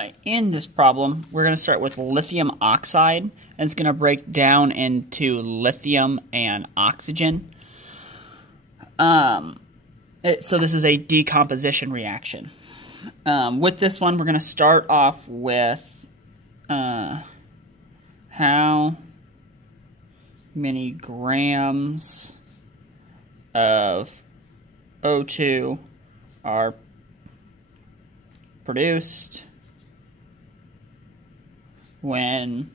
In this problem, we're going to start with lithium oxide, and it's going to break down into lithium and oxygen. So this is a decomposition reaction. With this one, we're going to start off with how many grams of O2 are produced when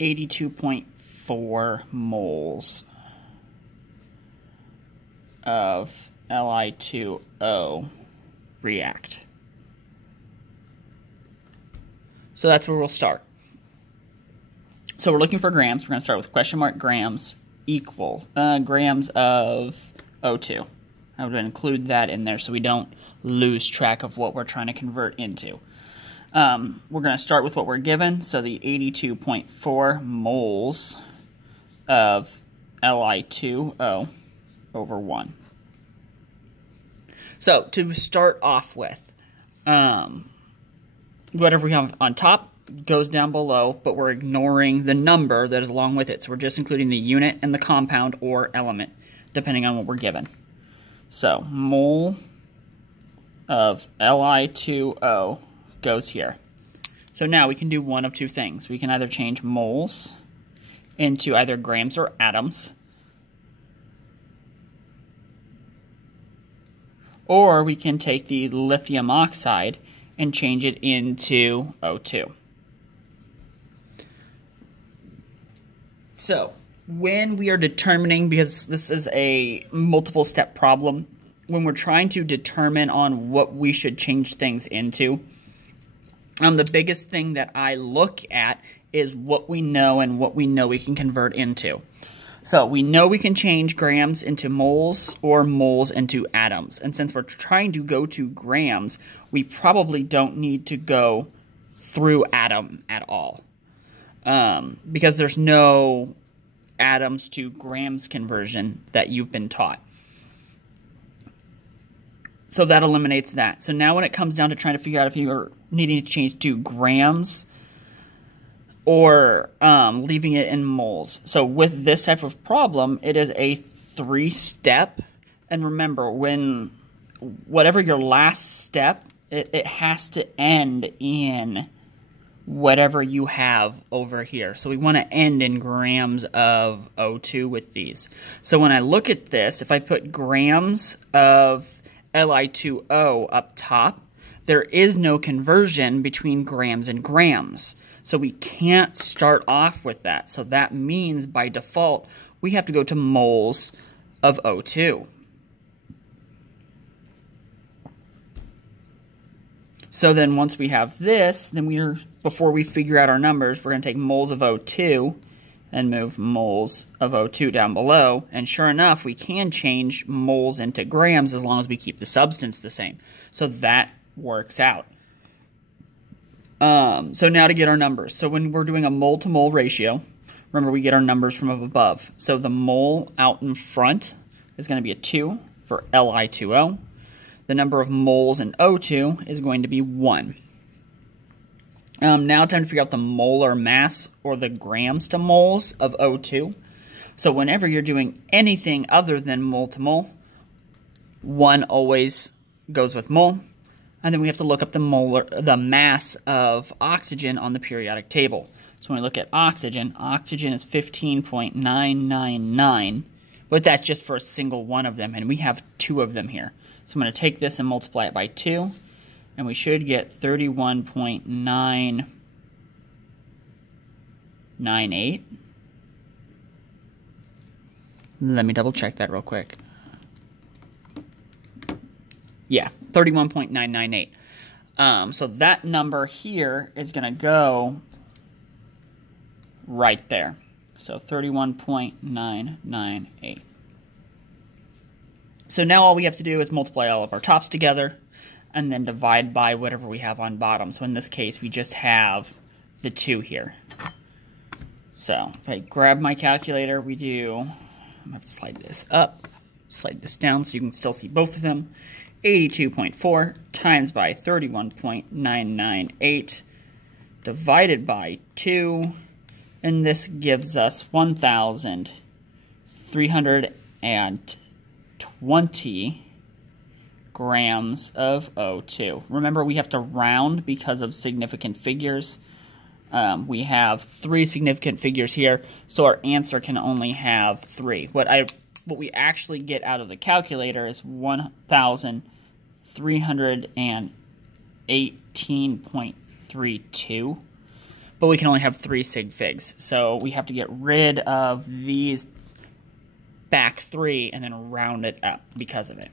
82.4 moles of Li2O react. So that's where we'll start. So we're looking for grams. We're going to start with question mark grams equal grams of O2. I would include that in there so we don't lose track of what we're trying to convert into. We're going to start with what we're given, so the 82.4 moles of Li2O over 1. So, to start off with, whatever we have on top goes down below, but we're ignoring the number that is along with it. So we're just including the unit and the compound or element, depending on what we're given. So, mole of Li2O goes here. So now we can do one of two things. We can either change moles into either grams or atoms, or we can take the lithium oxide and change it into O2. So when we are determining, because this is a multiple step problem, when we're trying to determine on what we should change things into, the biggest thing that I look at is what we know and what we know we can convert into. So we know we can change grams into moles or moles into atoms. And since we're trying to go to grams, we probably don't need to go through atom at all. Because there's no atoms to grams conversion that you've been taught. So that eliminates that. So now when it comes down to trying to figure out if you are needing to change to grams or leaving it in moles. So with this type of problem, it is a 3-step. And remember, whatever your last step, it has to end in whatever you have over here. So we want to end in grams of O2 with these. So when I look at this, if I put grams of Li2O up top, there is no conversion between grams and grams. So we can't start off with that. So that means by default, we have to go to moles of O2. So then once we have this, then before we figure out our numbers, we're going to take moles of O2 and move moles of O2 down below. And sure enough, we can change moles into grams as long as we keep the substance the same. So that works out. So now to get our numbers. So when we're doing a mole to mole ratio, remember we get our numbers from above. So the mole out in front is going to be a 2 for Li2O. The number of moles in O2 is going to be 1. Now time to figure out the molar mass, or the grams to moles of O2. So whenever you're doing anything other than mole to mole, 1 always goes with mole. And then we have to look up the mass of oxygen on the periodic table. So when we look at oxygen, oxygen is 15.999, but that's just for a single one of them, and we have 2 of them here. So I'm going to take this and multiply it by 2, and we should get 31.998. Let me double check that real quick. Yeah, 31.998. So that number here is going to go right there. So 31.998. So now all we have to do is multiply all of our tops together and then divide by whatever we have on bottom. So in this case, we just have the 2 here. So if I grab my calculator, we do, I'm going to have to slide this up, slide this down so you can still see both of them. 82.4 times by 31.998 divided by 2, and this gives us 1,320 grams of O2. Remember, we have to round because of significant figures. We have 3 significant figures here, so our answer can only have 3. What we actually get out of the calculator is 1,318.32, but we can only have 3 sig figs, so we have to get rid of these back 3 and then round it up because of it.